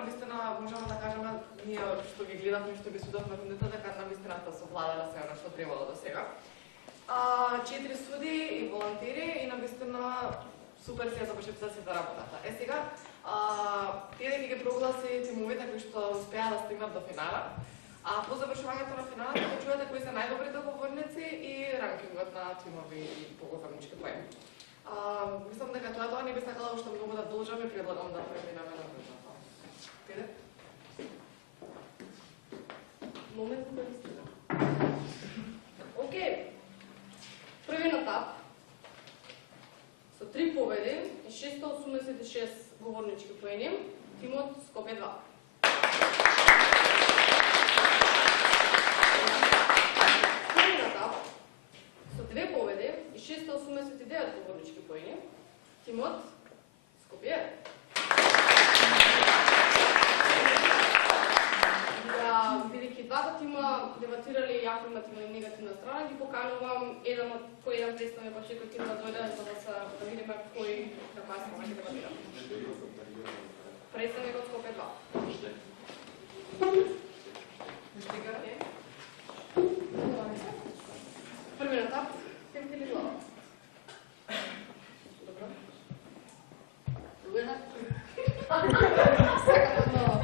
навистина можеме да кажеме, ние што ги гледавме, што ги судевме рундите, дека навистина совладала се она што требало до сега. 4 судии и волонтери и навистина супер се заврши сите работата. Сега, тие дека ги прогласи тимовите кои што успеа да стигнат до финала, а по завршувањето на финалот ќе чуете кои се најдобрите говорници и ранкингот на тимови и поговорнички поеми. Мислам дека тоа не би сакала уште многу да должам и предлагам да преминеме на тоа. Каде? Момент да стигнем. Океј. Први етап со 3 победи и 686 говорнички поени, тимот Скопје 2. Втори етап со 2 победи и 689 говорнички поени, тимот Скопје. Бидејќи двата тима дебатирали и афирмативна и негативна страна, ги поканувам по еден представник од секој тим да дојде за да видиме кој каква страна ќе дебатира. Представник од Скопје 2. Први етап, темте или глава? Добро. Луена? Сакам одново.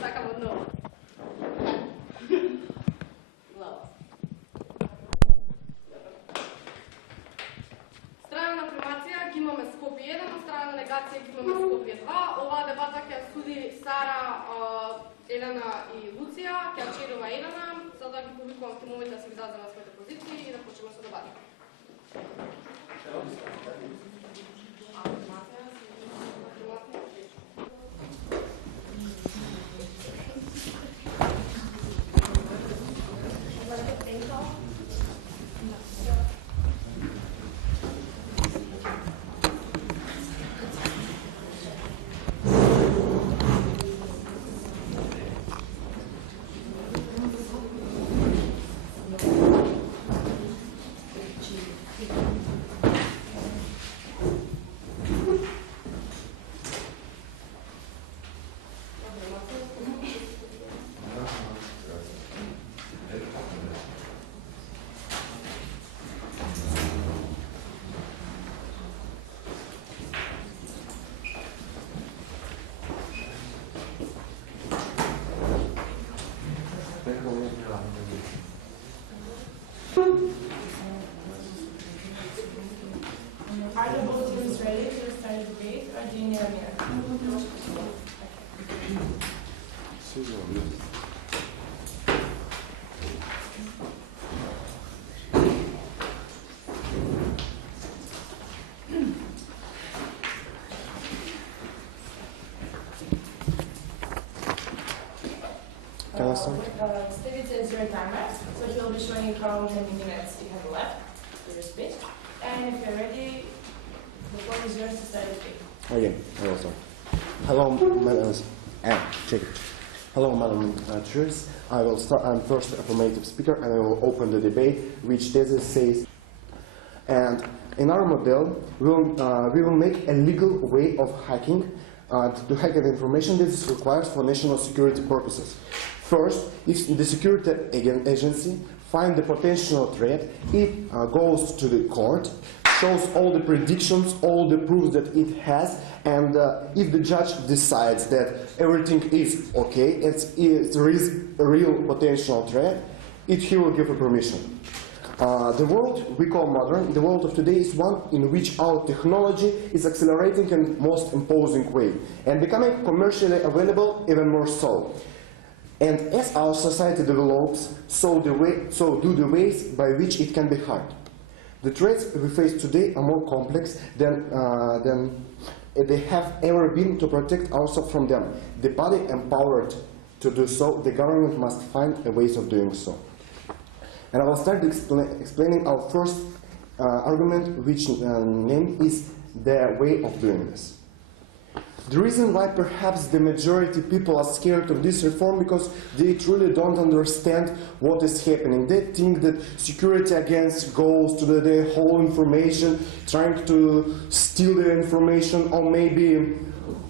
Сакам одново. Глава. Страна на афирмација ги имаме Скопје 1, на страна на негација ги имаме Скопје 2. Оваа дебата ќе суди Сара, Елена и Луција, ќе чедува Елена, за да ги повикувам тимовите да се изразат на своите позиции и да почнеме со дебата. Are the both teams ready to start the debate, or do you need a minute? Stevie is your timer, so he'll be showing you how many minutes you have left for your speech. And if you're ready, the floor is yours to start the speech. Okay, hello, sir. Hello, madam. Check it. Hello, Madam Jurors. I will start. I'm first affirmative speaker, and I will open the debate, which thesis says. And in our model, we will make a legal way of hacking to hack the information that is required for national security purposes. First, if the security agency finds the potential threat, it goes to the court, shows all the predictions, all the proofs that it has, and if the judge decides that everything is okay, there is a real potential threat, he will give a permission. The world we call modern, the world of today is one in which our technology is accelerating in the most imposing way, and becoming commercially available even more so. And as our society develops, so do the ways by which it can be hacked. The threats we face today are more complex than they have ever been to protect ourselves from them. The body empowered to do so, the government must find a ways of doing so. And I will start explaining our first argument, which name is the way of doing this. The reason why perhaps the majority people are scared of this reform because they truly don't understand what is happening. They think that security agents goes to their whole information, trying to steal their information, or maybe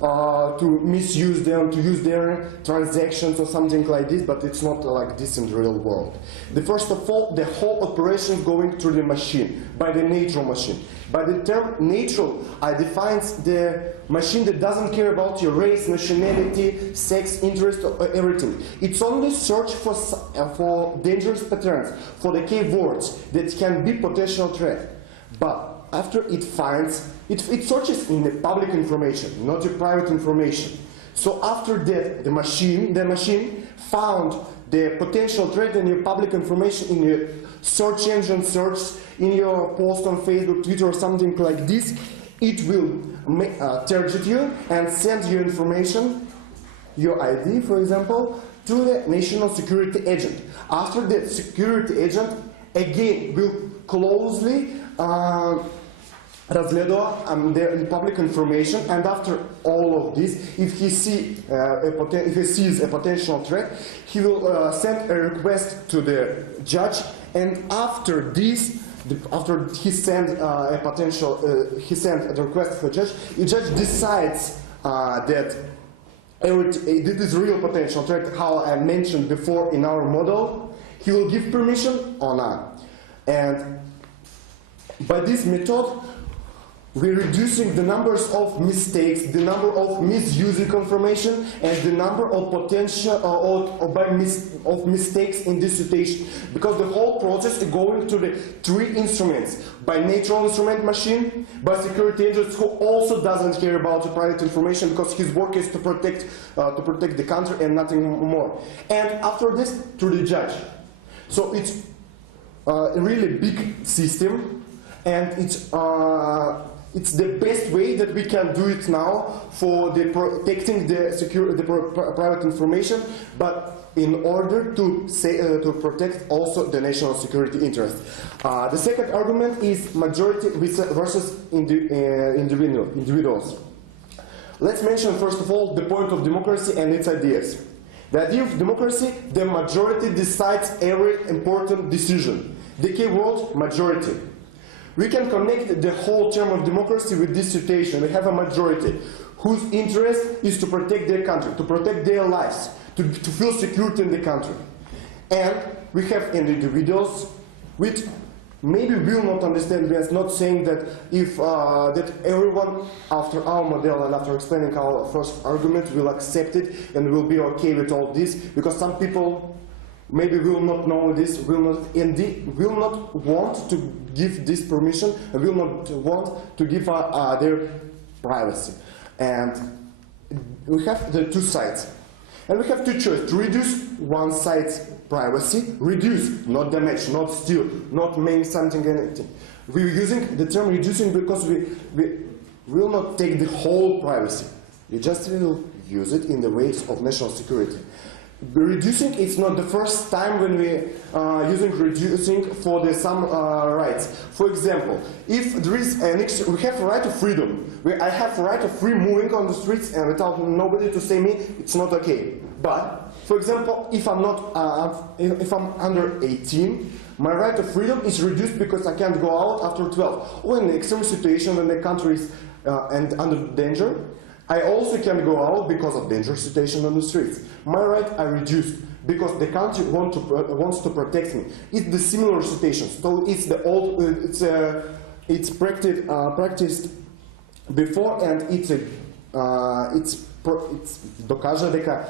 to misuse them, to use their transactions or something like this, but it's not like this in the real world. First of all, the whole operation is going through the machine, by the natural machine. By the term natural, I define the machine that doesn't care about your race, nationality, sex, interest, or everything. It's only search for dangerous patterns, for the keywords that can be potential threat. But after it finds, it searches in the public information, not the private information. So after that, the machine found the potential threat in your public information in your search engine search, in your post on Facebook, Twitter, or something like this. It will target you and send you information, your ID, for example, to the national security agent. After that, security agent again will closely разгледува the public information, and after all of this, if he sees a potential threat, he will send a request to the judge, and after this, after he sent a request to the judge decides that this is real potential threat, how I mentioned before in our model. He will give permission or not, and by this method, we're reducing the numbers of mistakes, the number of misusing information, and the number of potential of mistakes in this situation. Because the whole process is going to the three instruments: by natural instrument machine, by security agents who also doesn't care about the private information because his work is to protect the country and nothing more. And after this, to the judge. So it's a really big system, and it's the best way that we can do it now for protecting the private information, but in order to protect also the national security interest. The second argument is majority versus individuals. Let's mention first of all the point of democracy and its ideas. The idea of democracy, the majority decides every important decision. The key word, majority. We can connect the whole term of democracy with this situation. We have a majority whose interest is to protect their country, to protect their lives, to feel secure in the country. And we have individuals which maybe will not understand. We are not saying that if that everyone after our model and after explaining our first argument will accept it and will be okay with all this, because some people maybe will not know this, will not want to give this permission, and will not want to give their privacy. And we have the two sides. And we have to choose to reduce one side's privacy, reduce, not damage, not steal, not make something anything. We're using the term reducing because we will not take the whole privacy. We just will use it in the ways of national security. Reducing is not the first time when we using reducing for some rights. For example, if there is we have a right of freedom. I have a right of free moving on the streets and without nobody to say me, it's not okay. But for example, if I'm not, if I'm under 18, my right of freedom is reduced because I can't go out after 12. Or in an extreme situation when the country is under danger, I also can go out because of dangerous situation on the streets. My right are reduced because the country wants to protect me. It's the similar situation. So it's the old, it's practiced before, and it's докажа дека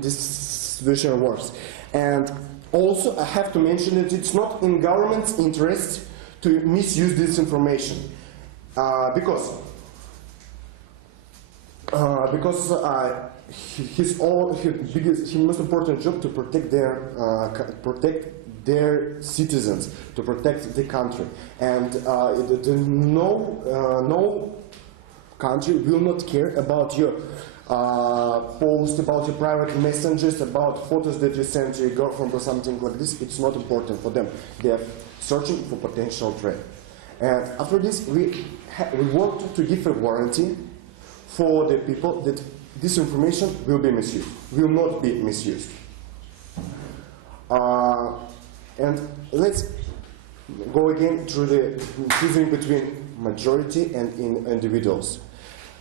this situation works. And also I have to mention that it's not in government's interest to misuse this information because his most important job to protect their citizens, to protect the country, and no country will not care about your post, about your private messages, about photos that you send to your girlfriend or something like this. It's not important for them. They are searching for potential threat. And after this, we want to give a warranty for the people that this information will be misused, will not be misused. And let's go again through the choosing between majority and individuals.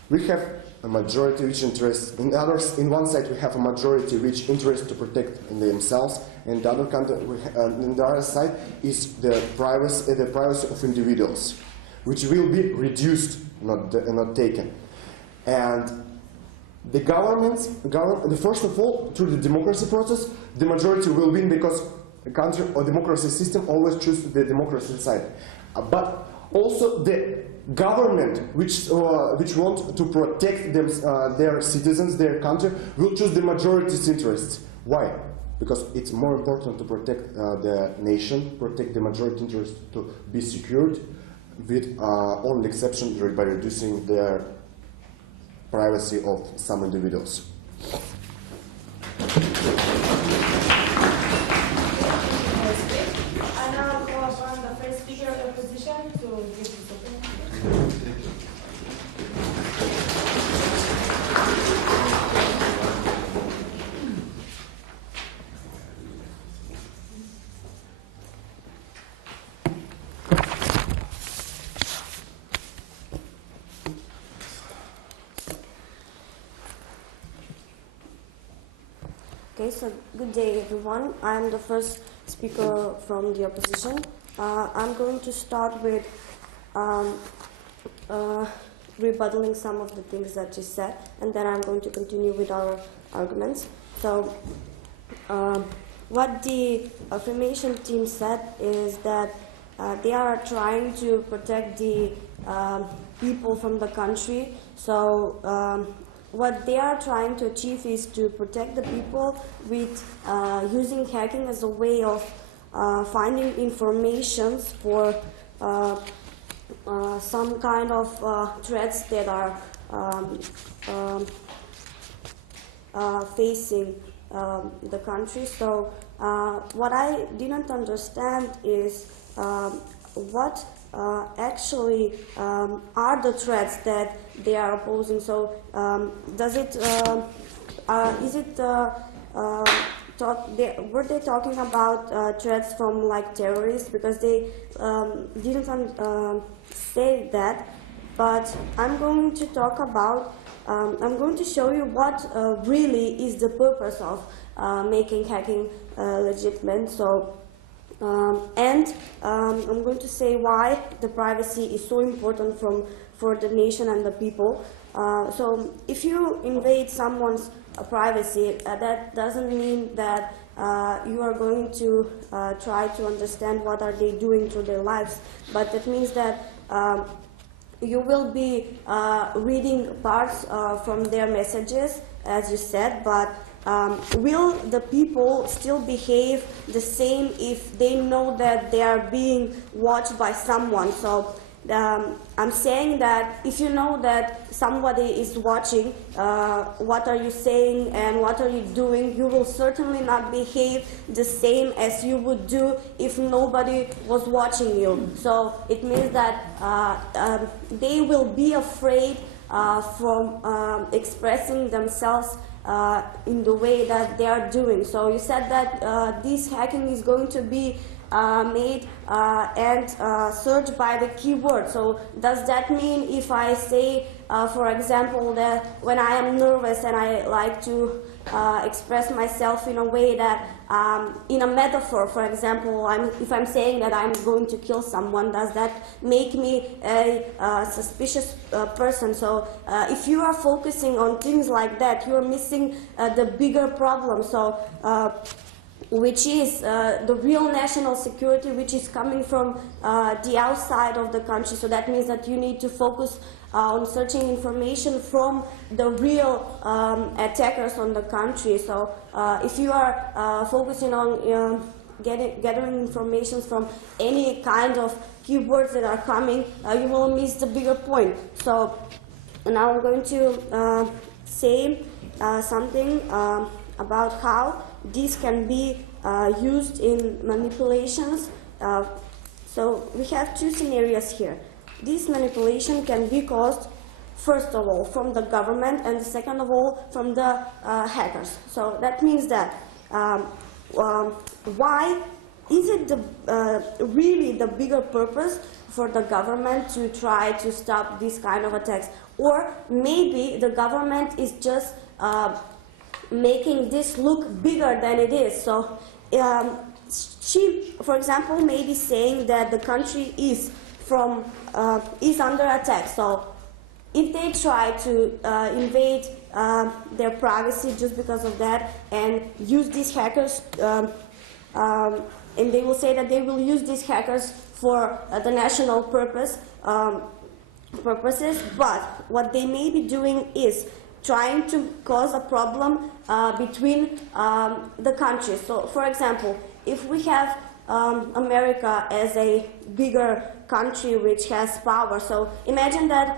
We have a majority which interest in others. In one side, we have a majority which interest to protect themselves, and the other country, in the other side is the privacy of individuals, which will be reduced, not taken. And the governments, first of all, through the democracy process, the majority will win because a country or democracy system always chooses the democracy side. But also the government, which want to protect their citizens, their country, will choose the majority's interests. Why? Because it's more important to protect the nation, protect the majority interest to be secured, with only exception by reducing their privacy of some individuals. I now call upon the first speaker of the opposition to give his opinion. Okay, so good day everyone. I'm the first speaker from the opposition. I'm going to start with rebuttaling some of the things that you said, and then I'm going to continue with our arguments. So what the affirmation team said is that they are trying to protect the people from the country. So what they are trying to achieve is to protect the people with using hacking as a way of finding information for some kind of threats that are facing the country. So what I didn't understand is what actually are the threats that they are opposing. So does it is it were they talking about threats from like terrorists? Because they didn't say that. But I'm going to talk about. I'm going to show you what really is the purpose of making hacking legitimate. So. I'm going to say why the privacy is so important for the nation and the people. So if you invade someone's privacy, that doesn't mean that you are going to try to understand what are they doing through their lives, but that means that you will be reading parts from their messages, as you said, but will the people still behave the same if they know that they are being watched by someone? So I'm saying that if you know that somebody is watching what are you saying and what are you doing, you will certainly not behave the same as you would do if nobody was watching you. So it means that they will be afraid from expressing themselves in the way that they are doing. So you said that this hacking is going to be made and searched by the keyword. So does that mean if I say, for example, that when I am nervous and I like to express myself in a way that, in a metaphor, for example, if I'm saying that I'm going to kill someone, does that make me a suspicious person? So if you are focusing on things like that, you are missing the bigger problem. So which is the real national security, which is coming from the outside of the country. So that means that you need to focus on searching information from the real attackers on the country. So if you are focusing on gathering information from any kind of keywords that are coming, you will miss the bigger point. So now I'm going to say something about how these can be used in manipulations. So we have two scenarios here. This manipulation can be caused, first of all, from the government, and second of all, from the hackers. So that means that why is it really the bigger purpose for the government to try to stop this kind of attacks? Or maybe the government is just making this look bigger than it is. So she, for example, may be saying that the country is under attack. So if they try to invade their privacy just because of that and use these hackers, and they will say that they will use these hackers for the national purposes, but what they may be doing is trying to cause a problem between the countries. So, for example, if we have America as a bigger country which has power, so imagine that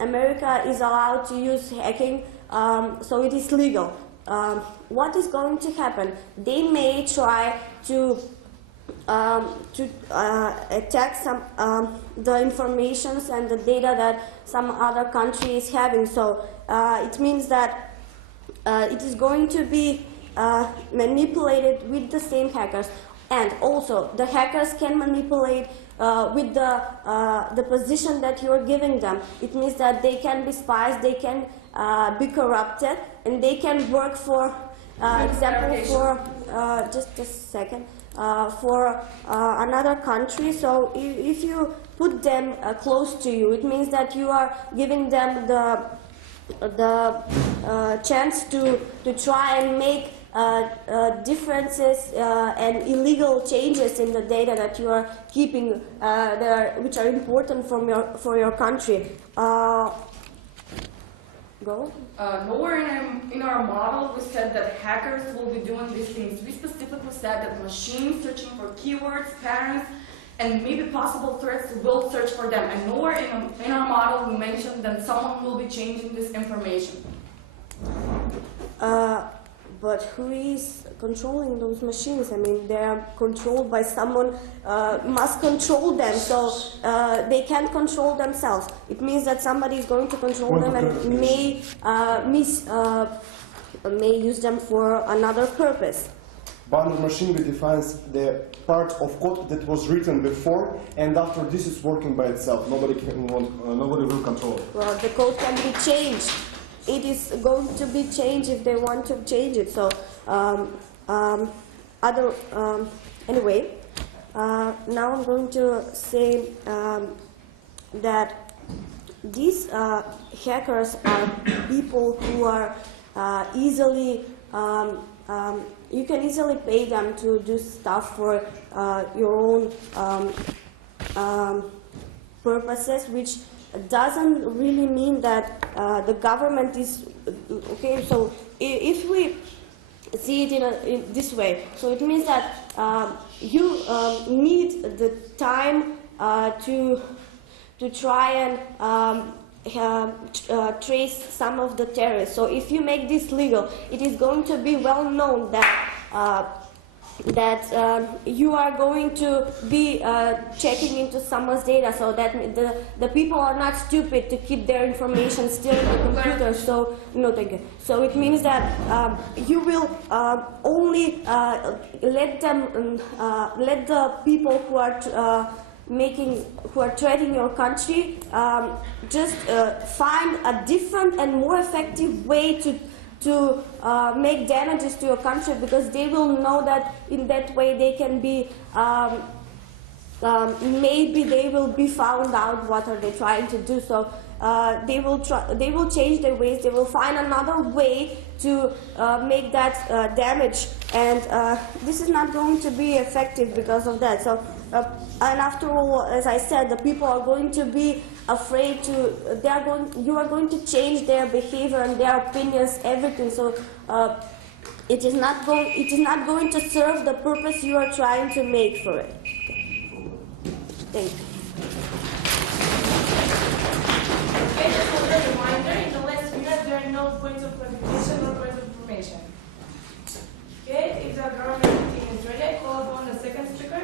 America is allowed to use hacking, so it is legal. What is going to happen? They may try to attack the informations and the data that some other country is having. So it means that it is going to be manipulated with the same hackers, and also the hackers can manipulate with the position that you are giving them. It means that they can be spies, they can be corrupted, and they can work for example for just a second. For another country. So if you put them close to you, it means that you are giving them the chance to try and make differences and illegal changes in the data that you are keeping, which are important for your country. Go. Nowhere in our model we said that hackers will be doing these things. We specifically said that machines searching for keywords, patterns, and maybe possible threats will search for them. And nowhere in our model we mentioned that someone will be changing this information. But who is controlling those machines? I mean, they are controlled by someone, must control them, so they can't control themselves. It means that somebody is going to control them and may use them for another purpose. But the machine defines the part of code that was written before, and after this is working by itself. Nobody will control it. Well, the code can be changed. It is going to be changed if they want to change it. So, anyway, now I'm going to say that these hackers are people who are easily, you can easily pay them to do stuff for your own purposes, which doesn't really mean that the government is okay. So if we see it in this way, so it means that you need the time to try and trace some of the terrorists. So if you make this legal, it is going to be well known that you are going to be checking into someone's data, so that the people are not stupid to keep their information still in the computer. So no, thank you. So it means that you will only let the people who are threatening your country just find a different and more effective way to make damages to your country, because they will know that in that way they can be, maybe they will be found out what are they trying to do. So they will change their ways, they will find another way to make that damage, and this is not going to be effective because of that. So and after all, as I said, the people are going to be afraid to, you are going to change their behavior and their opinions, everything. So it is not going to serve the purpose you are trying to make for it. Thank you. Okay, just a reminder, in the last minute there are no points of clarification or points of information. Okay, if the government meeting is ready, I call upon the second speaker.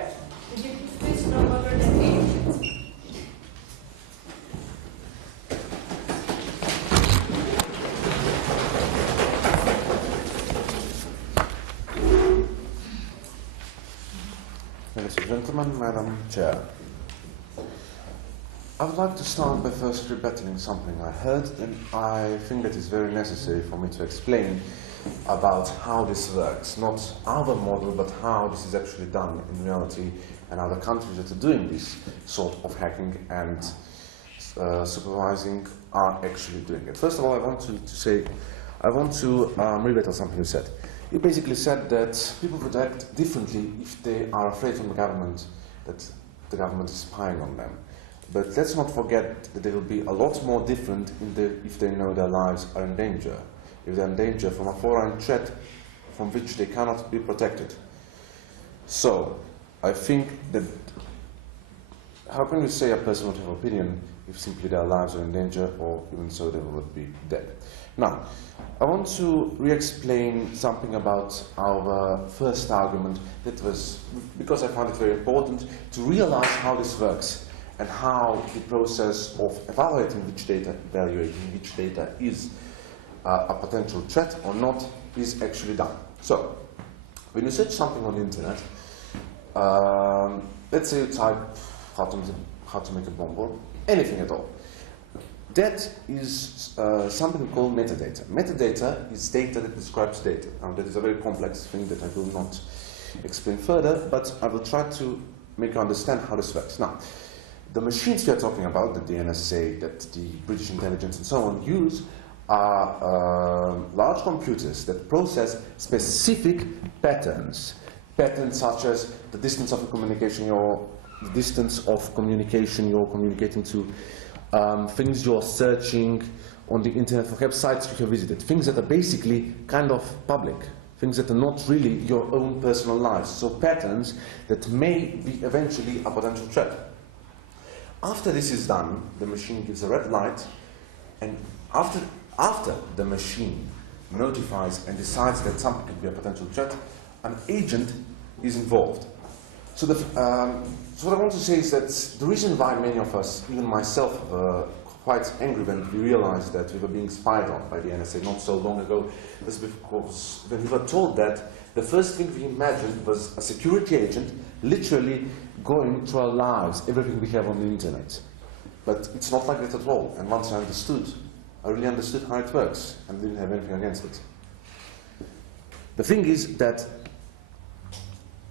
Would you please no longer than 8 minutes? Ladies and gentlemen, Madam Chair, I would like to start by first rebutting something I heard, and I think it is very necessary for me to explain about how this works, not our model, but how this is actually done in reality, and other countries that are doing this sort of hacking and supervising are actually doing it. First of all, I want to rebuttal something you said. You basically said that people would act differently if they are afraid from the government, that the government is spying on them. But let's not forget that they will be a lot more different if they know their lives are in danger. If they're in danger from a foreign threat from which they cannot be protected. So, I think that how can we say a person would have an opinion if simply their lives are in danger, or even so they would be dead? Now, I want to re-explain something about our first argument that was, because I found it very important, to realize how this works and how the process of evaluating which data, evaluating which data is a potential threat or not is actually done. So, when you search something on the internet, let's say you type how to make a bomb or anything at all. That is something called metadata. Metadata is data that describes data. Now, that is a very complex thing that I will not explain further, but I will try to make you understand how this works. Now, the machines we are talking about, that the NSA, that the British intelligence and so on use, are large computers that process specific patterns. Patterns such as the distance of communication you're communicating to, things you're searching on the internet, perhaps sites you have visited, things that are basically kind of public, things that are not really your own personal lives. So patterns that may be eventually a potential threat. After this is done, the machine gives a red light, and after the machine notifies and decides that something could be a potential threat, an agent is involved. So, so what I want to say is that the reason why many of us, even myself, were quite angry when we realized that we were being spied on by the NSA not so long ago was because when we were told that, the first thing we imagined was a security agent literally going through our lives, everything we have on the internet. But it's not like that at all. And once I really understood how it works and didn't have anything against it. The thing is that,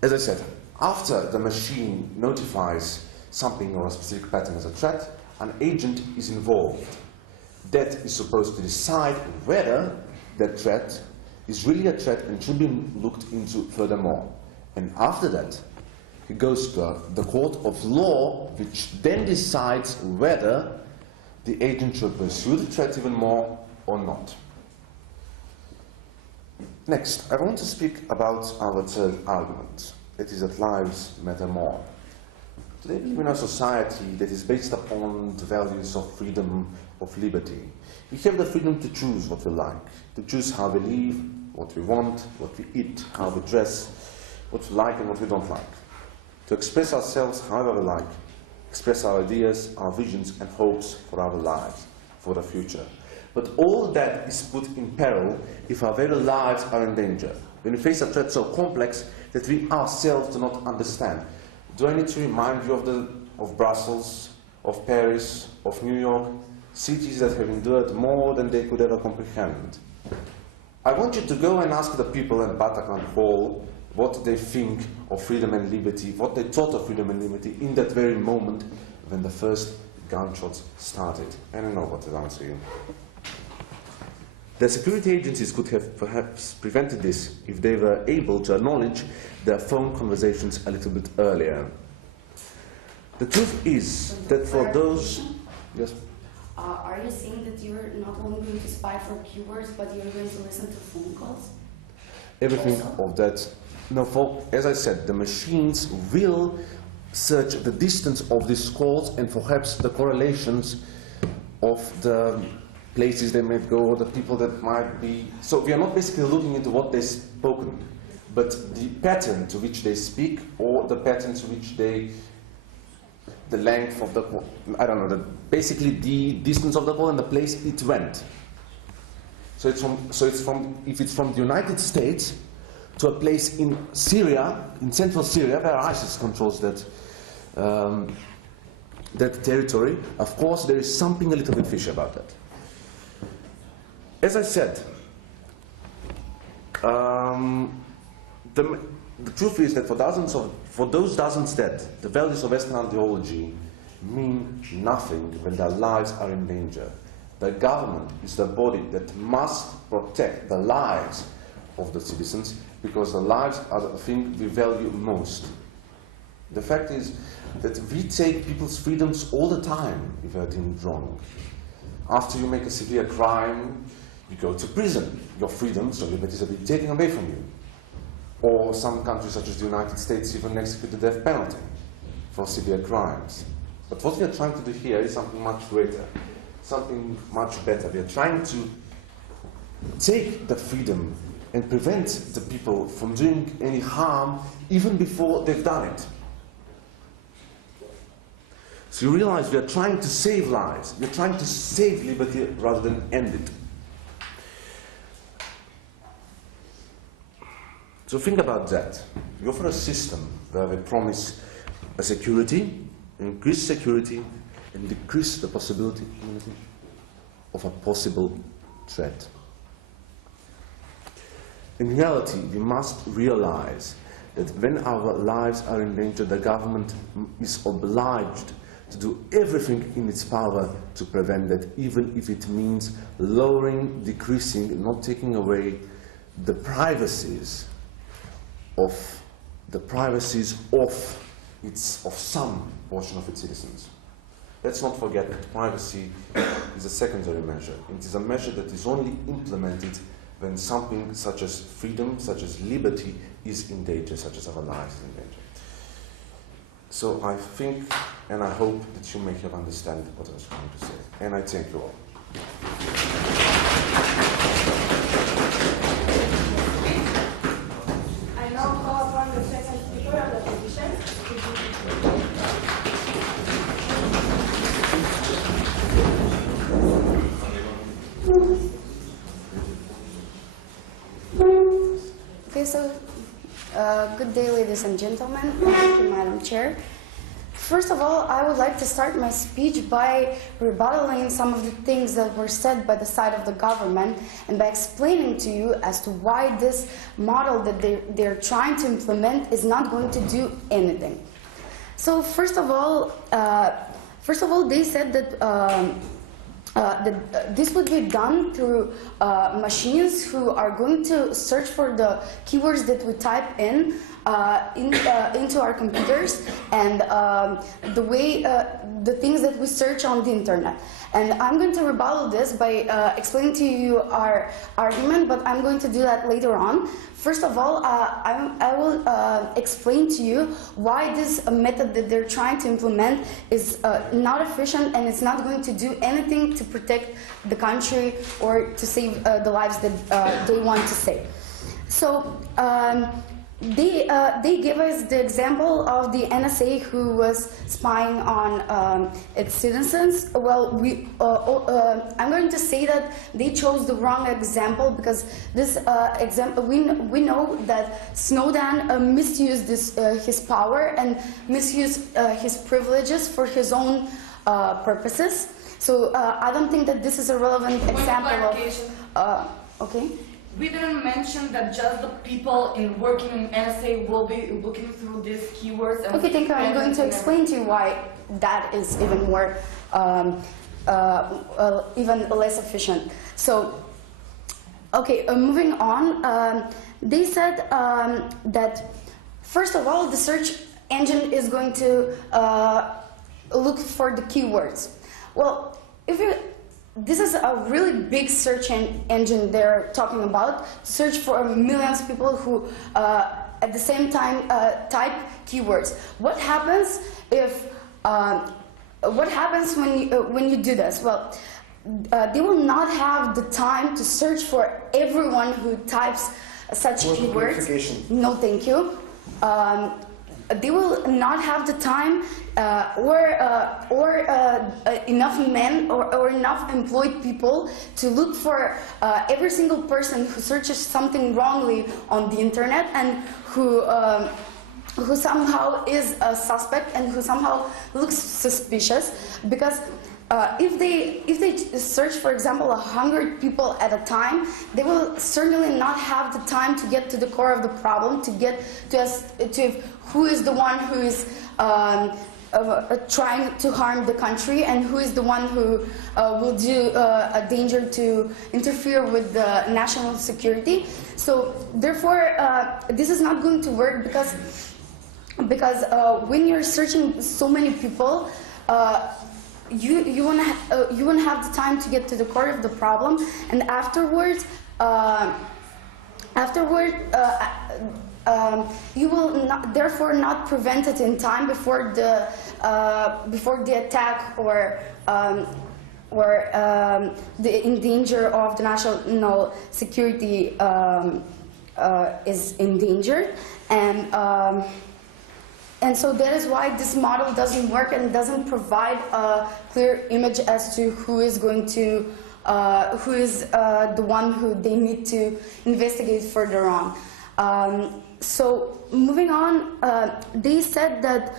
as I said, after the machine notifies something or a specific pattern as a threat, an agent is involved. That is supposed to decide whether that threat is really a threat and should be looked into furthermore. And after that, it goes to the court of law, which then decides whether the agent should pursue the threat even more or not. Next, I want to speak about our third argument. It is that lives matter more. Today we live in a society that is based upon the values of freedom, of liberty. We have the freedom to choose what we like, to choose how we live, what we want, what we eat, how we dress, what we like and what we don't like. To express ourselves however we like, express our ideas, our visions and hopes for our lives, for the future. But all that is put in peril if our very lives are in danger. When we face a threat so complex that we ourselves do not understand. Do I need to remind you of Brussels, of Paris, of New York, cities that have endured more than they could ever comprehend? I want you to go and ask the people in Bataclan Hall what they think of freedom and liberty, what they thought of freedom and liberty in that very moment when the first gunshots started. And I know what to answer you. The security agencies could have perhaps prevented this if they were able to acknowledge their phone conversations a little bit earlier. The truth is that for those... Yes? Are you saying that you're not only going to spy for keywords, but you're going to listen to phone calls? Everything also? of that. No, as I said, the machines will search the distance of these calls and perhaps the correlations of the places they might go, the people that might be... So we are not basically looking into what they've spoken, but the pattern to which they speak or the pattern to which they... the length of the call, I don't know, basically the distance of the call and the place it went. So if it's from the United States to a place in Syria, in central Syria, where ISIS controls that, that territory, of course there is something a little bit fishy about that. As I said, the truth is that for those dozens dead, the values of Western ideology mean nothing when their lives are in danger. The government is the body that must protect the lives of the citizens, because the lives are the thing we value most. The fact is that we take people's freedoms all the time if they are deemed wrong. After you make a severe crime, you go to prison. Your freedoms or liberties are being taken away from you. Or some countries, such as the United States, even execute the death penalty for severe crimes. But what we are trying to do here is something much greater, something much better. We are trying to take the freedom and prevent the people from doing any harm even before they've done it. So you realize we are trying to save lives. We are trying to save liberty rather than end it. So think about that. We offer a system where we promise a security, increase security, and decrease the possibility of a possible threat. In reality, we must realize that when our lives are in danger, the government is obliged to do everything in its power to prevent that, even if it means lowering, decreasing, not taking away the privacies of some portion of its citizens. Let's not forget that privacy is a secondary measure. It is a measure that is only implemented when something such as freedom, such as liberty, is in danger, such as our lives is in danger. So I think and I hope that you may have understood what I was trying to say. And I thank you all. I now call upon the second speaker of the position. Okay, so good day, ladies and gentlemen. Thank you, Madam Chair. First of all, I would like to start my speech by rebuttaling some of the things that were said by the side of the government and by explaining to you as to why this model that they're trying to implement is not going to do anything. So first of all, they said that this would be done through machines who are going to search for the keywords that we type in into our computers and the things that we search on the internet. And I'm going to rebuttal this by explaining to you our argument, but I'm going to do that later on. First of all, I will explain to you why this method that they're trying to implement is not efficient and it's not going to do anything to protect the country or to save the lives that they want to save. So they give us the example of the NSA who was spying on its citizens. Well, I'm going to say that they chose the wrong example because this example, we know that Snowden misused his power and misused his privileges for his own purposes. So I don't think that this is a relevant example of. Okay. We didn't mention that just the people working in NSA will be looking through these keywords. And okay, thank you. I'm going to explain to you why that is even more, even less efficient. So, okay, moving on. They said that first of all, the search engine is going to look for the keywords. Well, this is a really big search engine they're talking about, to search for millions of people who at the same time type keywords. What happens if when you do this? Well, they will not have the time to search for everyone who types such keywords. No, thank you. they will not have the time or enough men or enough employed people to look for every single person who searches something wrongly on the internet and who somehow is a suspect and who somehow looks suspicious, because if they search, for example, 100 people at a time, they will certainly not have the time to get to the core of the problem, to get to who is the one who is trying to harm the country and who is the one who will do a danger to interfere with the national security. So therefore, this is not going to work because when you're searching so many people, you won't have the time to get to the core of the problem, and afterwards, you will therefore not prevent it in time before the attack or in danger of the national security is endangered, and so that is why this model doesn't work and doesn't provide a clear image as to who is going to, who is the one who they need to investigate further on. So moving on, they said that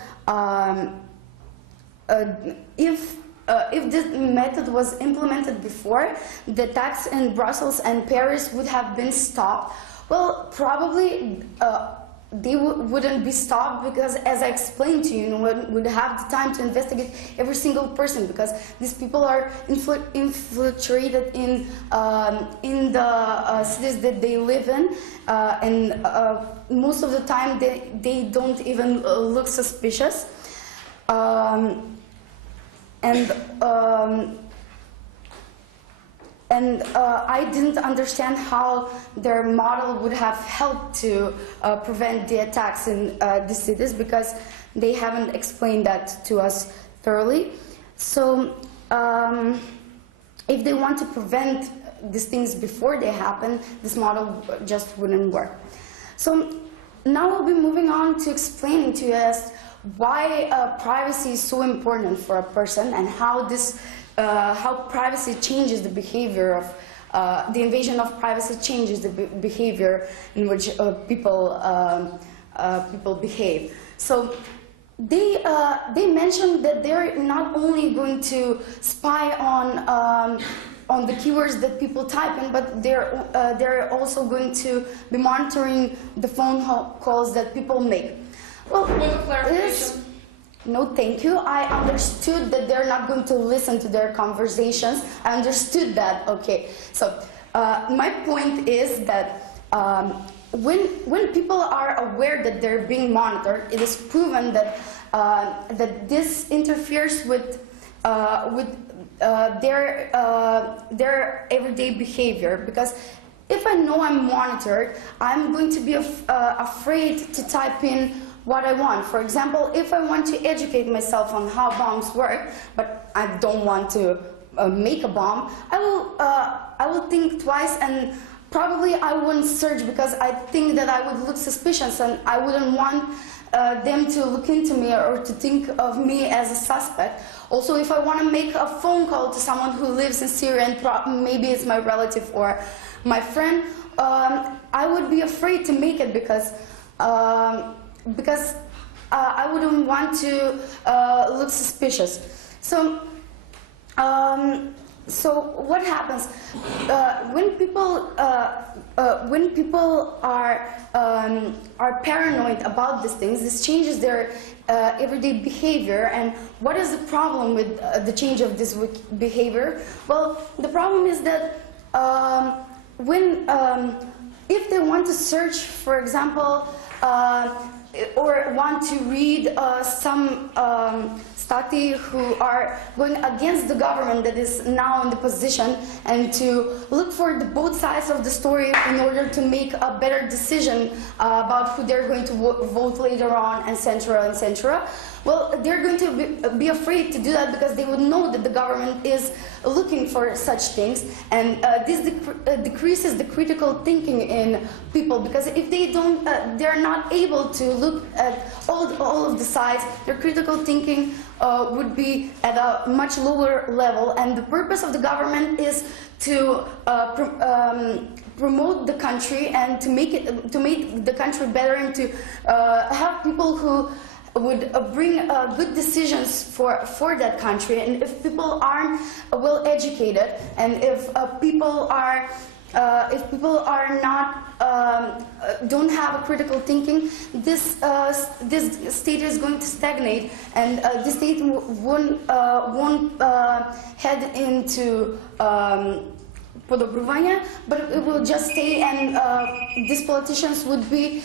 if this method was implemented before, the attacks in Brussels and Paris would have been stopped. Well, probably they wouldn't be stopped because, as I explained to you, would have the time to investigate every single person, because these people are infiltrated in the cities that they live in, and most of the time they don't even look suspicious. I didn't understand how their model would have helped to prevent the attacks in the cities, because they haven't explained that to us thoroughly. So if they want to prevent these things before they happen, this model just wouldn't work. So now we'll be moving on to explaining to us why privacy is so important for a person, and how privacy changes the behavior of the invasion of privacy changes the behavior in which people behave. So they mentioned that they're not only going to spy on the keywords that people type in, but they're also going to be monitoring the phone calls that people make. Well, no, thank you. I understood that they're not going to listen to their conversations. I understood that. Okay. So my point is that when people are aware that they're being monitored, it is proven that that this interferes with their everyday behavior. Because if I know I'm monitored, I'm going to be afraid to type in what I want. For example, if I want to educate myself on how bombs work, but I don't want to make a bomb, I will think twice, and probably I wouldn't search, because I think that I would look suspicious and I wouldn't want them to look into me or to think of me as a suspect. Also, if I want to make a phone call to someone who lives in Syria and maybe it's my relative or my friend, I would be afraid to make it, because I wouldn't want to look suspicious. So what happens when people are paranoid about these things? This changes their everyday behavior. And what is the problem with the change of this behavior? Well, the problem is that if they want to search, for example, or want to read some study who are going against the government that is now in the position, and to look for the both sides of the story in order to make a better decision about who they're going to vote later on, etc., etc. Well, they're going to be afraid to do that, because they would know that the government is looking for such things, and this decreases the critical thinking in people, because if they don't, they're not able to look at all of the sides, their critical thinking would be at a much lower level, and the purpose of the government is to promote the country and to make the country better, and to have people who would bring good decisions for that country. And if people aren't well educated, and if people are not don't have a critical thinking, this state is going to stagnate, and the state won't head into podobruvanje, but it will just stay, and these politicians would be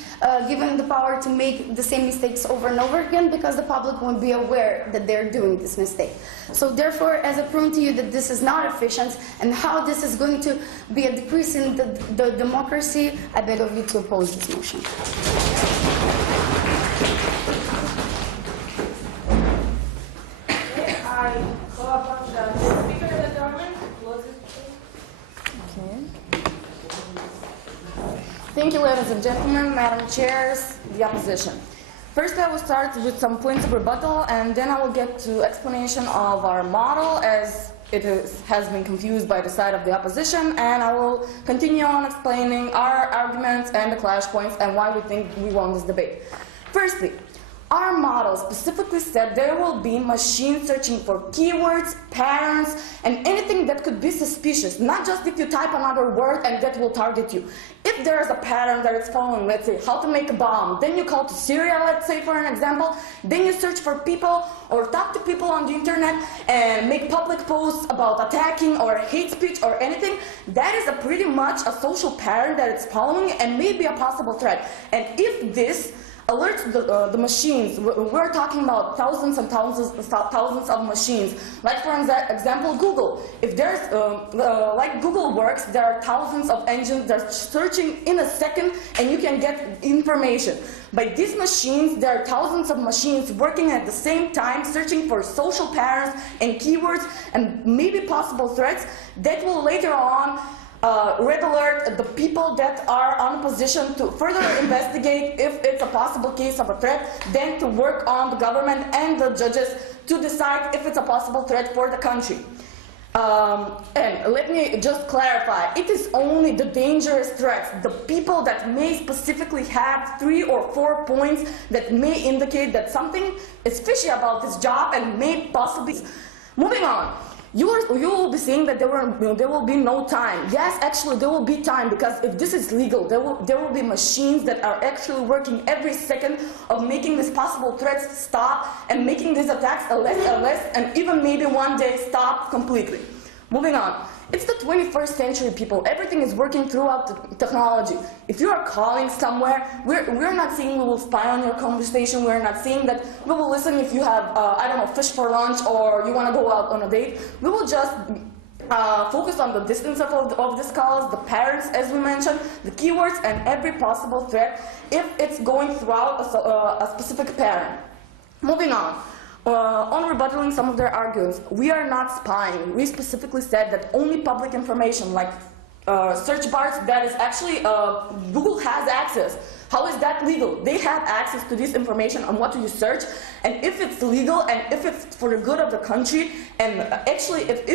given the power to make the same mistakes over and over again, because the public won't be aware that they're doing this mistake. So therefore, as I prove to you that this is not efficient, and how this is going to be a decrease in the democracy, I beg of you to oppose this motion. Okay, I call upon the Speaker of the Government to close this. Thank you, ladies and gentlemen, Madam Chairs, the opposition. First, I will start with some points of rebuttal, and then I will get to explanation of our model, as it has been confused by the side of the opposition, and I will continue on explaining our arguments and the clash points and why we think we won this debate. Firstly, our model specifically said there will be machines searching for keywords, patterns, and anything that could be suspicious, not just if you type another word and that will target you. If there is a pattern that is following, let's say, how to make a bomb, then you call to Syria, let's say, for an example, then you search for people or talk to people on the internet and make public posts about attacking or hate speech or anything, that is pretty much a social pattern that it's following and may be a possible threat. And if this alerts the machines, we're talking about thousands and thousands of machines. Like, for example, Google. If there's, like Google works, there are thousands of engines that are searching in a second, and you can get information. By these machines, there are thousands of machines working at the same time, searching for social patterns and keywords and maybe possible threats that will later on red alert the people that are on position to further investigate if it's a possible case of a threat, then to work on the government and the judges to decide if it's a possible threat for the country. And let me just clarify, it is only the dangerous threats, the people that may specifically have 3 or 4 points that may indicate that something is fishy about this job and may possibly... Moving on. You will be saying that there will be no time. Yes, actually there will be time, because if this is legal, there will be machines that are actually working every second of making these possible threats stop and making these attacks less and even maybe one day stop completely. Moving on. It's the 21st century, people. Everything is working throughout the technology. If you are calling somewhere, we're not saying we will spy on your conversation. We're not saying that we will listen if you have, I don't know, fish for lunch or you want to go out on a date. We will just focus on the distance of these calls, the patterns, as we mentioned, the keywords, and every possible threat if it's going throughout a specific pattern. Moving on. On rebuttaling some of their arguments, we are not spying. We specifically said that only public information, like search bars, that is actually, Google has access. How is that legal? They have access to this information on what you search, and if it's legal and if it's for the good of the country, and actually if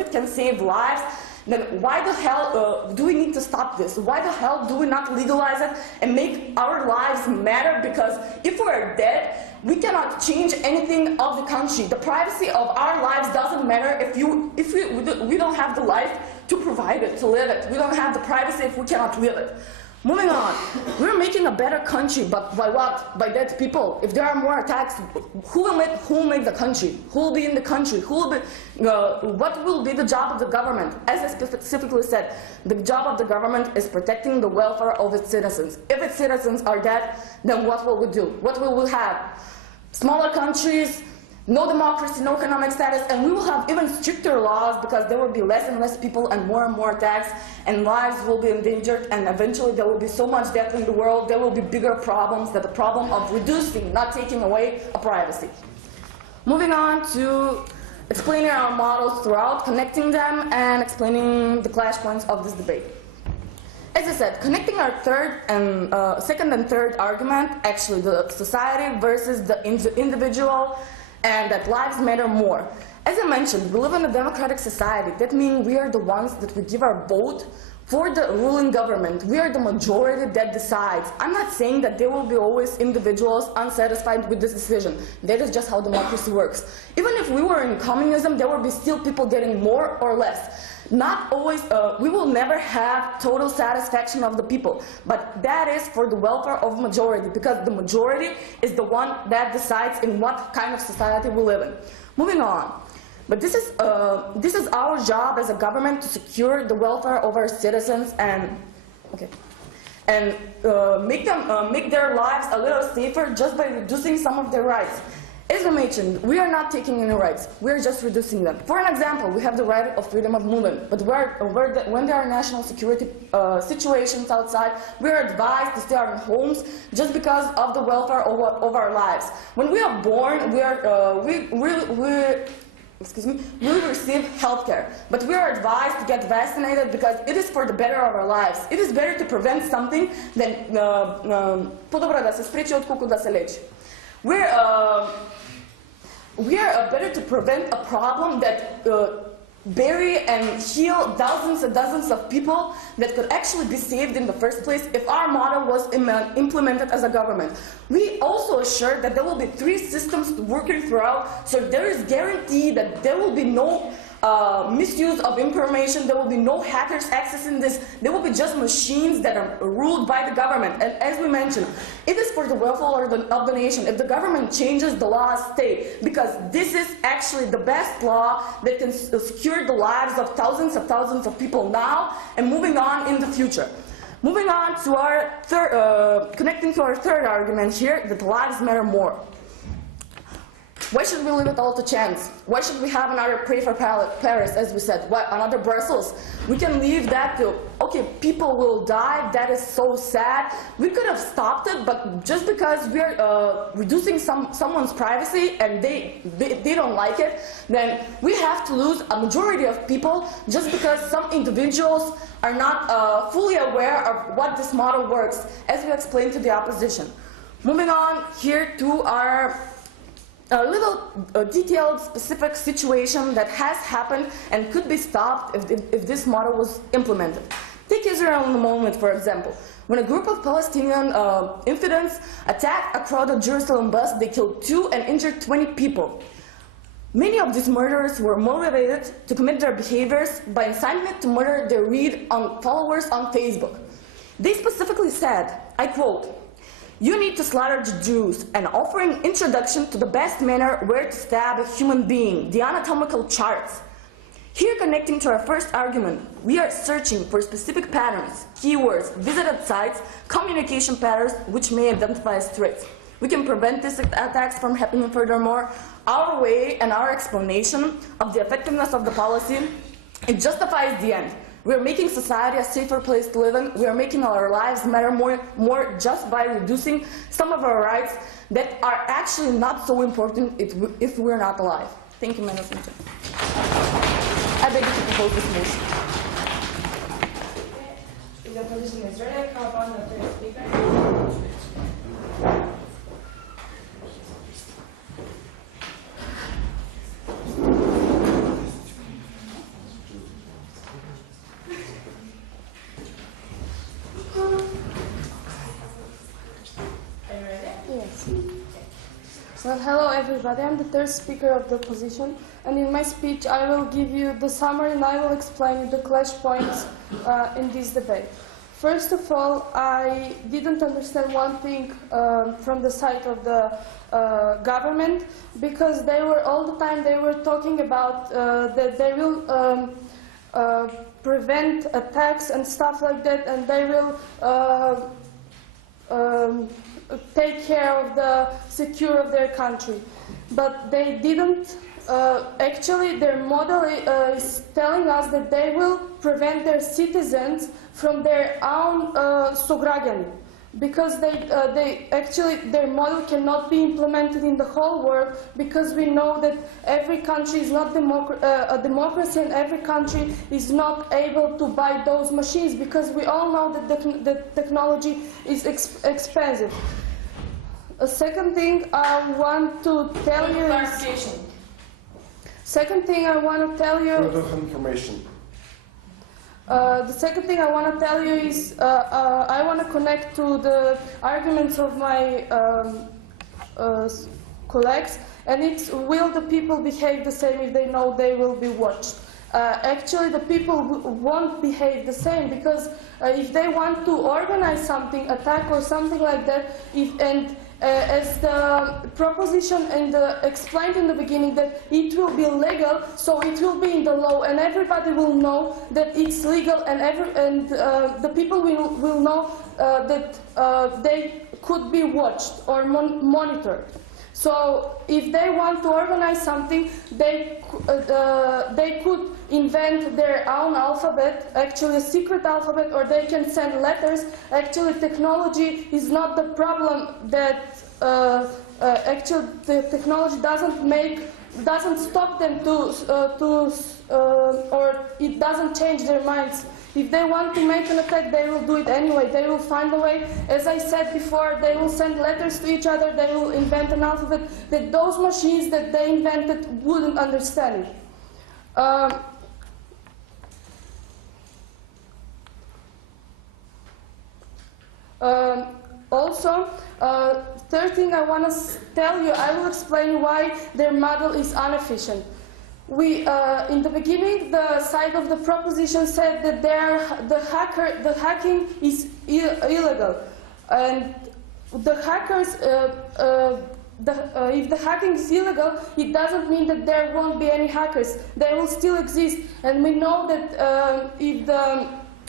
it can save lives, then why the hell do we need to stop this? Why the hell do we not legalize it and make our lives matter? Because if we're dead, we cannot change anything of the country. The privacy of our lives doesn't matter if we don't have the life to provide it, to live it. We don't have the privacy if we cannot live it. Moving on, we're making a better country, but by what? By dead people. If there are more attacks, who will make the country? Who will be in the country? What will be the job of the government? As I specifically said, the job of the government is protecting the welfare of its citizens. If its citizens are dead, then what will we do? What will we have? Smaller countries, no democracy, no economic status, and we will have even stricter laws, because there will be less and less people and more attacks, and lives will be endangered, and eventually there will be so much death in the world, there will be bigger problems than the problem of reducing, not taking away, a privacy. Moving on to explaining our models throughout, connecting them, and explaining the clash points of this debate. As I said, connecting our second and third argument, actually the society versus the individual, and that lives matter more. As I mentioned, we live in a democratic society. That means we are the ones that we give our vote for the ruling government. We are the majority that decides. I'm not saying that there will be always individuals unsatisfied with this decision. That is just how democracy works. Even if we were in communism, there will be still people getting more or less. Not always, we will never have total satisfaction of the people, but that is for the welfare of majority, because the majority is the one that decides in what kind of society we live in. Moving on. But this is our job as a government to secure the welfare of our citizens and make their lives a little safer just by reducing some of their rights. As I mentioned, we are not taking any rights. We are just reducing them. For an example, we have the right of freedom of movement, but when there are national security situations outside, we are advised to stay in our homes just because of the welfare of our lives. When we are born, we receive health care, but we are advised to get vaccinated because it is for the better of our lives. It is better to prevent something than по-добро да се спречи отколку да се лечи. We are better to prevent a problem that bury and heal dozens and dozens of people that could actually be saved in the first place if our model was implemented as a government. We also assure that there will be 3 systems working throughout, so there is guarantee that there will be no misuse of information, there will be no hackers accessing this, there will be just machines that are ruled by the government. And as we mentioned, it is for the welfare of the nation. If the government changes, the laws stay, because this is actually the best law that can secure the lives of thousands of people now and moving on in the future. Moving on to our connecting to our third argument here, that lives matter more. Why should we leave it all to chance? Why should we have another pray for Paris, as we said? What, another Brussels? We can leave that to, okay, people will die, that is so sad. We could have stopped it, but just because we're reducing someone's privacy and they don't like it, then we have to lose a majority of people just because some individuals are not fully aware of what this model works, as we explained to the opposition. Moving on here to our a little detailed, specific situation that has happened and could be stopped if this model was implemented. Take Israel in the moment, for example. When a group of Palestinian infidels attacked a crowded Jerusalem bus, they killed 2 and injured 20 people. Many of these murderers were motivated to commit their behaviors by incitement to murder their followers on Facebook. They specifically said, I quote, "You need to slaughter the Jews," and offering introduction to the best manner where to stab a human being, the anatomical charts. Here, connecting to our first argument, we are searching for specific patterns, keywords, visited sites, communication patterns which may identify as threats. We can prevent these attacks from happening furthermore. Our way and our explanation of the effectiveness of the policy, it justifies the end. We are making society a safer place to live in. We are making our lives matter more just by reducing some of our rights that are actually not so important if we're not alive. Thank you, Madam Speaker. I beg you to propose this motion. The opposition is ready. Call upon the third speaker. So, hello everybody, I'm the third speaker of the opposition, and in my speech I will give you the summary and I will explain the clash points in this debate. First of all, I didn't understand one thing from the side of the government, because they were all the time talking about that they will prevent attacks and stuff like that, and they will take care of the secure of their country. But they didn't, actually their model is telling us that they will prevent their citizens from their own sugrađani. because they actually, their model cannot be implemented in the whole world, because we know that every country is not a democracy, and every country is not able to buy those machines, because we all know that the technology is expensive. A second thing I want to tell you is... Second thing I want to tell you... information. The second thing I want to tell you is I want to connect to the arguments of my colleagues, and it's, will the people behave the same if they know they will be watched? Actually, the people won't behave the same, because if they want to organize something, attack or something like that, as the proposition and explained in the beginning, that it will be legal, so it will be in the law, and everybody will know that it's legal, and the people will know that they could be watched or monitored. So if they want to organize something, they could invent their own alphabet, actually a secret alphabet, or they can send letters. Actually, technology is not the problem. That actually the technology doesn't stop them or it doesn't change their minds. If they want to make an attack, they will do it anyway. They will find a way. As I said before, they will send letters to each other. They will invent an alphabet that those machines that they invented wouldn't understand it. Also, third thing I want to tell you, I will explain why their model is inefficient. In the beginning, the side of the proposition said that the hacking is illegal, and the hackers, if the hacking is illegal, it doesn't mean that there won't be any hackers. They will still exist, and we know that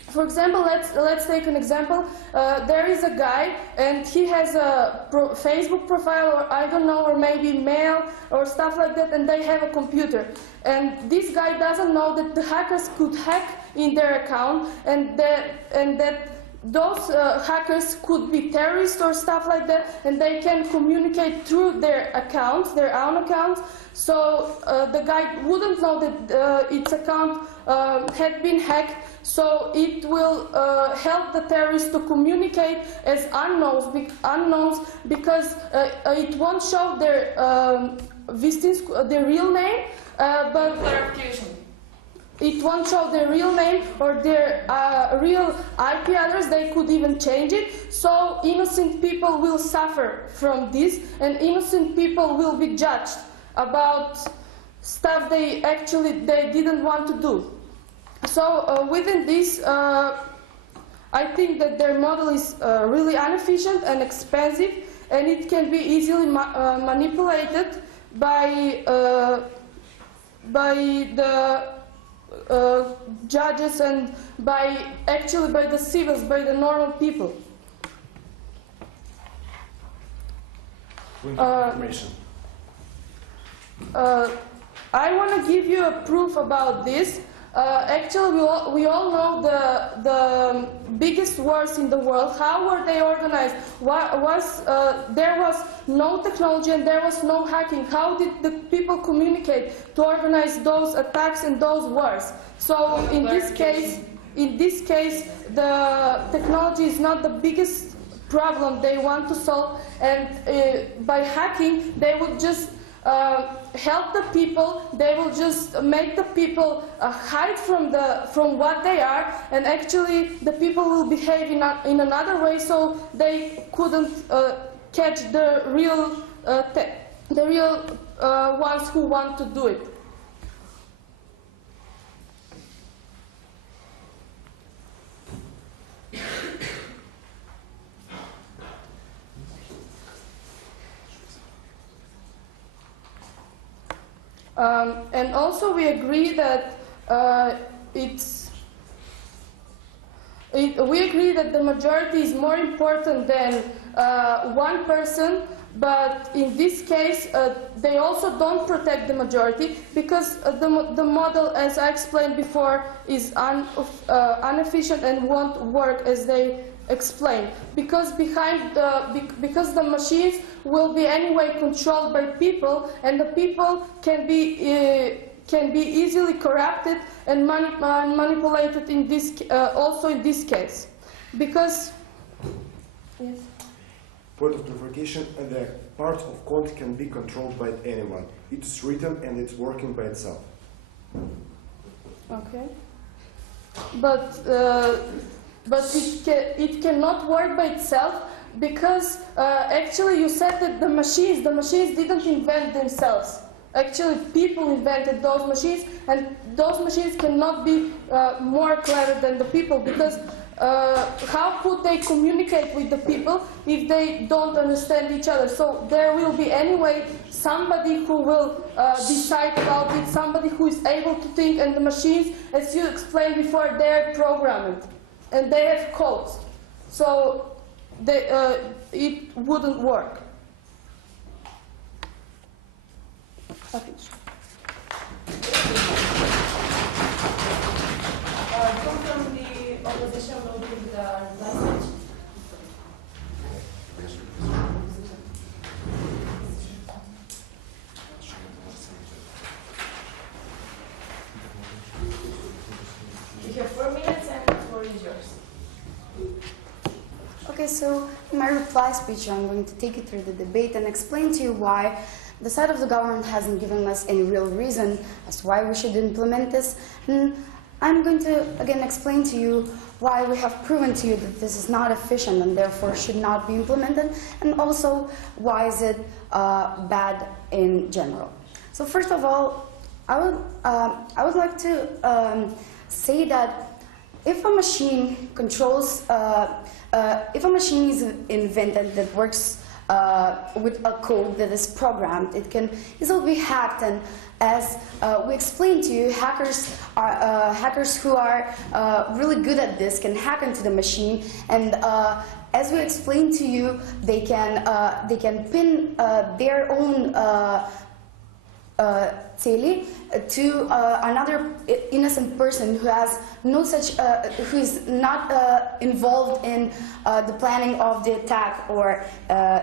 for example, let's take an example. There is a guy, and he has a Facebook profile, or I don't know, or maybe mail or stuff like that, and they have a computer. And this guy doesn't know that the hackers could hack in their account, and that those hackers could be terrorists or stuff like that, and they can communicate through their accounts, their own accounts. So the guy wouldn't know that its account had been hacked. So it will help the terrorists to communicate as unknowns, because it won't show their victims, their real name, but Clarification. it won't show their real name or their real IP address. They could even change it. So innocent people will suffer from this, and innocent people will be judged about stuff they didn't want to do. So within this, I think that their model is really inefficient and expensive, and it can be easily manipulated by the judges and by the civils, by the normal people. Information. I want to give you a proof about this. Actually, we all know the biggest wars in the world. How were they organized? There was no technology and there was no hacking. How did the people communicate to organize those attacks and those wars? So in this case, the technology is not the biggest problem they want to solve, and by hacking, they would just help the people. They will just make the people hide from what they are, and actually the people will behave in another way, so they couldn't catch the real ones who want to do it. And also we agree that we agree that the majority is more important than one person But in this case, they also don't protect the majority because the model, as I explained before, is inefficient and won't work as they explained. Because because the machines will be anyway controlled by people, and the people can be easily corrupted and manipulated in this also in this case. Because yes. Point of clarification, the part of code can be controlled by anyone. It's written and it's working by itself. Okay. But it cannot work by itself because actually you said that the machines didn't invent themselves. Actually, people invented those machines, and those machines cannot be more clever than the people because how could they communicate with the people if they don't understand each other? So there will be anyway somebody who will decide about it, somebody who is able to think, and the machines, as you explained before, they're programmed and they have codes. So it wouldn't work. Okay. Who from the opposition will give the message? You have 4 minutes and the floor is yours. Okay, so in my reply speech, I'm going to take you through the debate and explain to you why the side of the government hasn't given us any real reason as to why we should implement this. And I'm going to again explain to you why we have proven to you that this is not efficient and therefore should not be implemented, and also why is it bad in general. So first of all, I would like to say that if a machine controls, if a machine is invented that works with a code that is programmed, it can easily be hacked, and as we explained to you, hackers who are really good at this can hack into the machine, and as we explained to you, they can pin their own tele to another innocent person who has no such, who is not involved in the planning of the attack or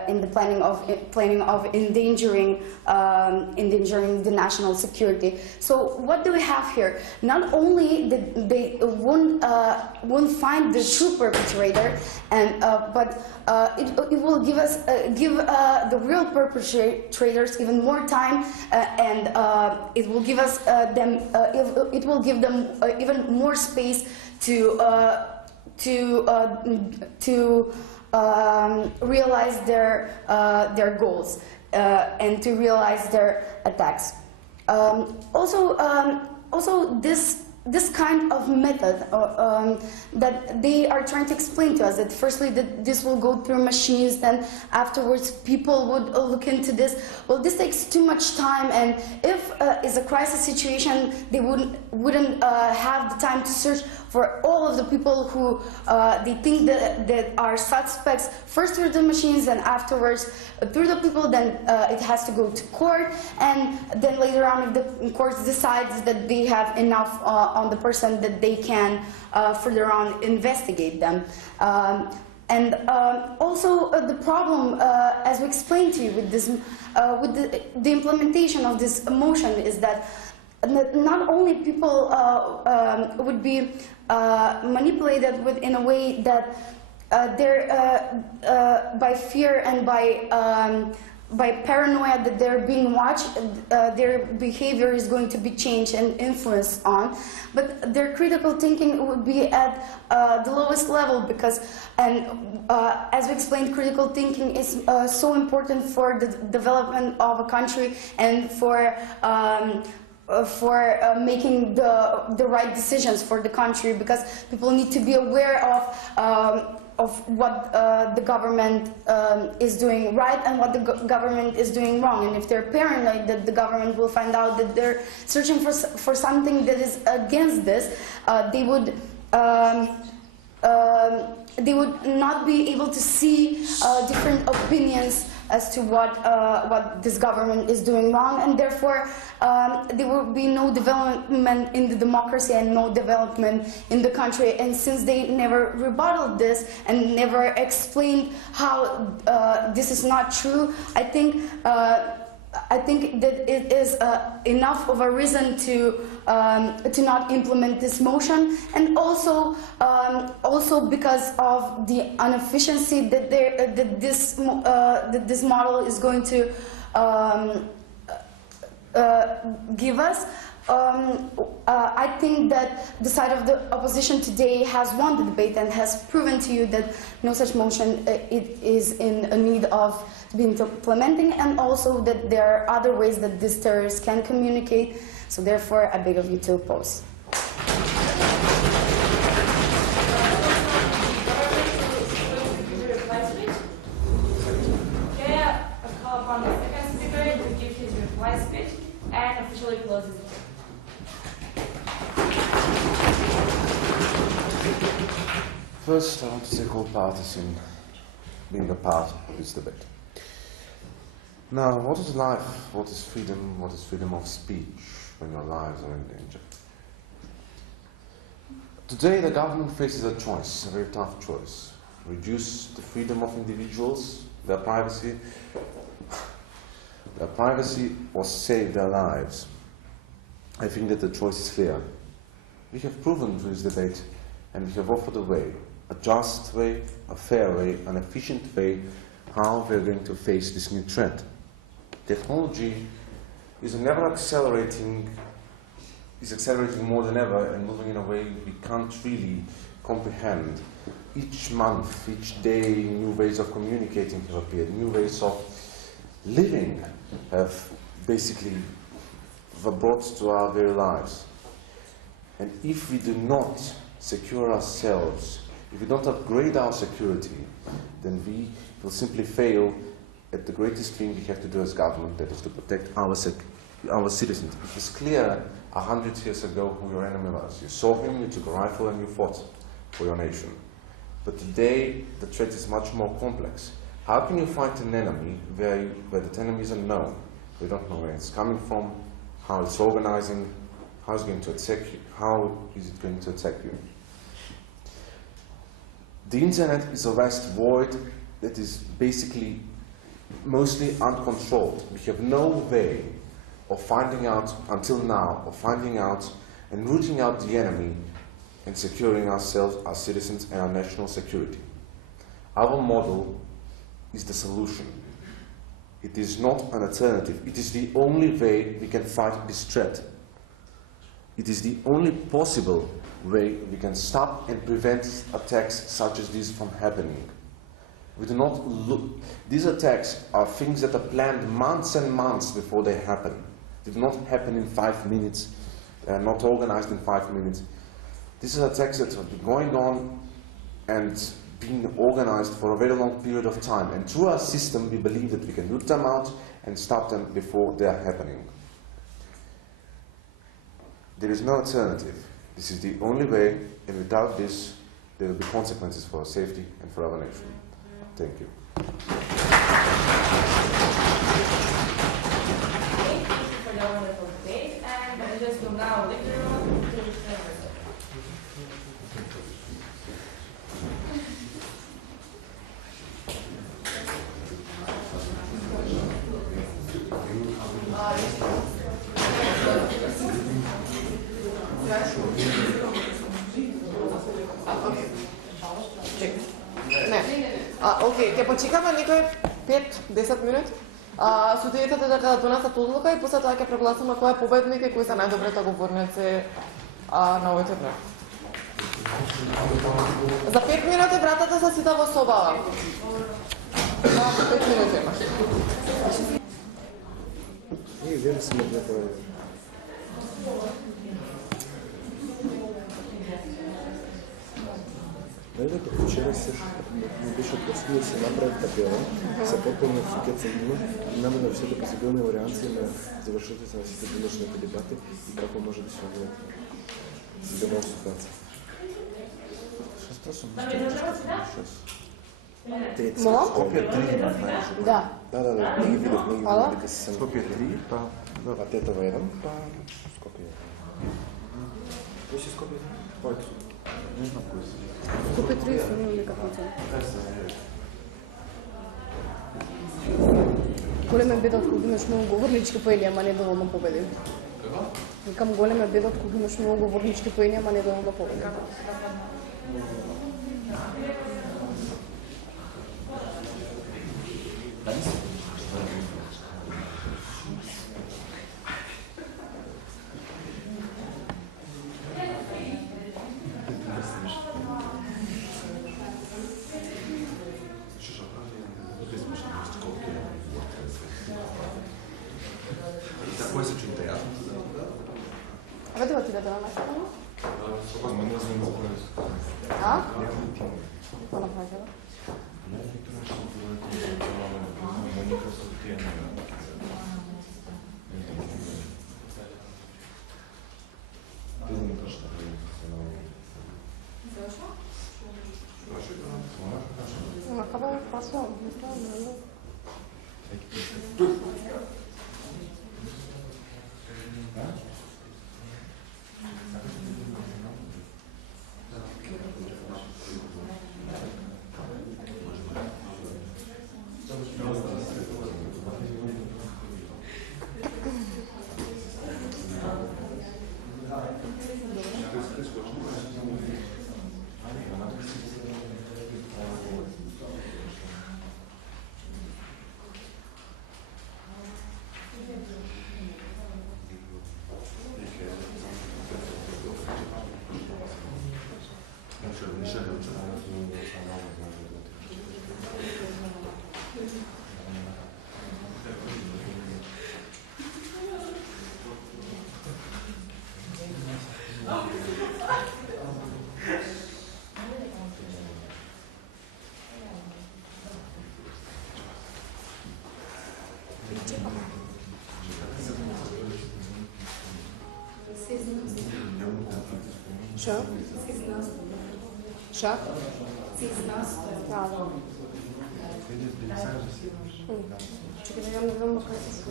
in the planning of endangering the national security. So what do we have here? Not only that they won't find the true perpetrator, and but it will give us the real perpetrators even more time, and it will give us it will give them even more space to realize their goals and to realize their attacks. Also, this kind of method that they are trying to explain to us, that firstly that this will go through machines, then afterwards people would look into this. Well, this takes too much time, and if it's a crisis situation, they wouldn't have the time to search for all of the people who they think that are suspects, first through the machines and afterwards through the people. Then it has to go to court, and then later on if the court decides that they have enough on the person, that they can further on investigate them. And also the problem, as we explained to you with this, with the implementation of this motion, is that not only people would be manipulated in a way that they're by fear and by paranoia that they're being watched, their behavior is going to be changed and influenced on, but their critical thinking would be at the lowest level, because, and as we explained, critical thinking is so important for the development of a country and for making the right decisions for the country, because people need to be aware of what the government is doing right and what the government is doing wrong. And if they're paranoid that the government will find out that they're searching for something that is against this, they would not be able to see different opinions as to what this government is doing wrong, and therefore there will be no development in the democracy and no development in the country. And since they never rebutted this and never explained how this is not true, I think that it is enough of a reason to not implement this motion, and also because of the inefficiency that this model is going to give us. I think that the side of the opposition today has won the debate and has proven to you that no such motion it is in need of being implementing, and also that there are other ways that these terrorists can communicate. So therefore, I beg of you to oppose. Okay, I call upon the second speaker to give his reply speech and officially close his debate. First, I want to take all parties in being a part of this debate. Now, what is life? What is freedom? What is freedom of speech when your lives are in danger? Today, the government faces a choice, a very tough choice. Reduce the freedom of individuals, their privacy, or save their lives. I think that the choice is clear. We have proven through this debate, and we have offered a way, a just way, a fair way, an efficient way, how we are going to face this new threat. Technology is accelerating more than ever, and moving in a way we can't really comprehend. Each month, each day, new ways of communicating have appeared, new ways of living have basically brought to our very lives. And if we do not secure ourselves, if we don't upgrade our security, then we will simply fail at the greatest thing we have to do as government, that is to protect our citizens. It was clear 100 years ago who your enemy was. You saw him, you took a rifle, and you fought for your nation. But today, the threat is much more complex. How can you fight an enemy where the enemy is unknown? We don't know where it's coming from, how it's organizing, how it's going to attack you, how is it going to attack you. The internet is a vast void that is basically mostly uncontrolled. We have no way of finding out, until now, of finding out and rooting out the enemy and securing ourselves, our citizens, and our national security. Our model is the solution. It is not an alternative. It is the only way we can fight this threat. It is the only possible way we can stop and prevent attacks such as these from happening. We do not look. These attacks are things that are planned months and months before they happen. They do not happen in 5 minutes. They are not organized in 5 minutes. These are attacks that have been going on and being organized for a very long period of time. And through our system, we believe that we can root them out and stop them before they are happening. There is no alternative. This is the only way, and without this, there will be consequences for our safety and for our nation. Thank you. Thank you for the wonderful debate, and I just will now leave the room to the Окей, ќе почекаме некои 5-10 минути. Судиите да донесат одлука и после тоа ќе прогласиме кој е победник и кои се најдобрите говорници на овој турнир. За 5 минути вратата се сите во собава. 5 минути имаш. Като вчера също ми беше просто да се направи табела, са по-пълна фикеца има, няма да всяка позитивна варианция на завършването се на всички днешните дебати и какво може да се отведе. За да може ситуация. Мола? Скопје 3. Да. Да, не ги видов, видите се. Скопје 3, па Тетово 1, па Скопје 1. Кој си Скопје 3? не знам кој си. Скопје 3 сум имам некаква цена. Голема е бедот кога имаш многу говорнички поени, ама не доволно победи. Викам, голема е бедот кога имаш многу говорнички поени, ама не доволно победи. Ведува ти да наставам? А? Какво направила? Моника Зафировска. Ама каба е пасвал? Що? Що? Чекай, да не знам как се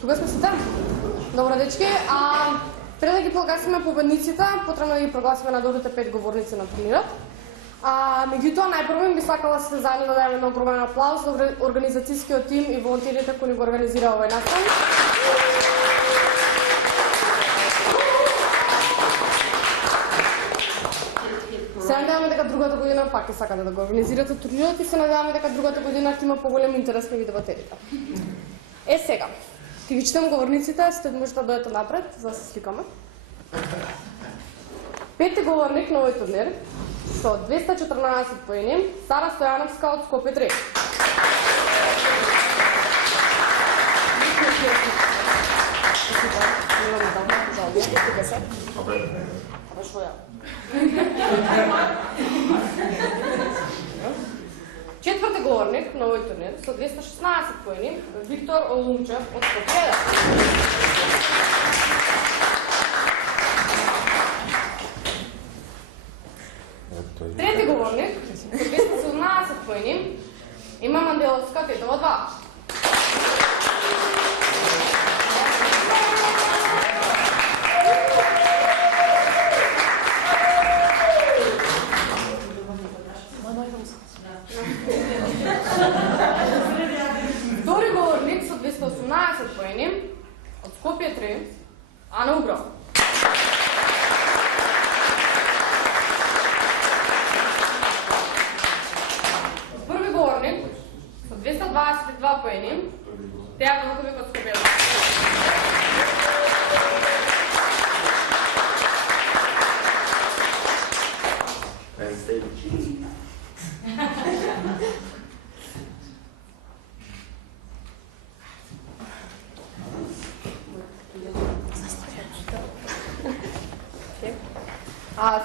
Тука сме се там. Добро, дечки. Пред да ги прогласиме победниците, потребно да ги прогласиме на добрите 5 говорници на турнирот. Меѓутоа, најпрво би сакала се заедно да дадеме еден огромен аплауз за организацијскиот тим и волонтерите кои го организира овој настан. Се надеваме дека другата година пак ќе сакате да го организирате турнирот и се надеваме дека другата година ќе има поголем интерес меѓу дебатерите. Сега, ќе ги читам говорниците, сте можете да дојдете напред, за да се сликаме. Пети говорник на овој турнир со 214 поени, Сара Стојановска од Скопје 3. Четврти говорник на овој турнир со 216 поени, Виктор Олумчев од Скопје 1. Трети говорник со 217 поени има Манделовска Тетово 2. Втори говорник со 218 поени од Скопје 3,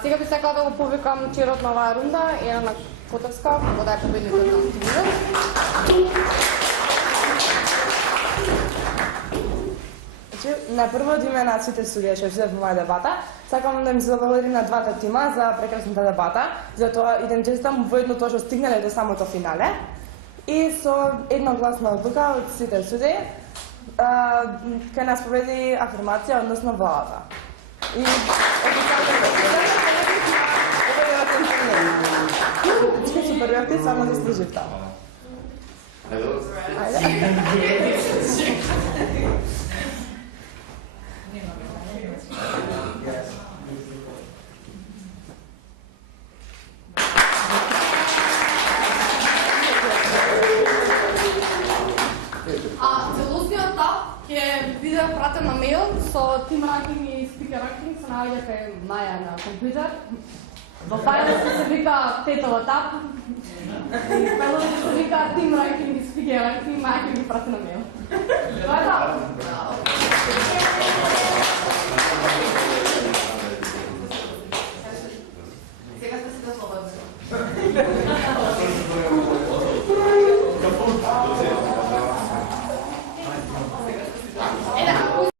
Сега би сакала да го повикам черот на оваа рунда, Елена Поповиќ, која да е победникот на турнирот. На прво име на сите судија што се во моја дебата, сакам да ми задоволим на двата тима за прекрасната дебата, затоа и да им честитам воедно тоа што стигнале до самото финале. И со едногласна одлука од сите судии, кај нас победи афирмација, односно владата. И супер бевте, само заслуживте. Целосниот тап ќе биде пратен на мејл со тим ранкинг и спикер ранкинг, се наоѓа кај Маја на компјутер. Во фајлот се вика Тетово тап. И фајлот се вика тим ранкинг и спикер ранкинг, Маја ќе ги прати на мејл.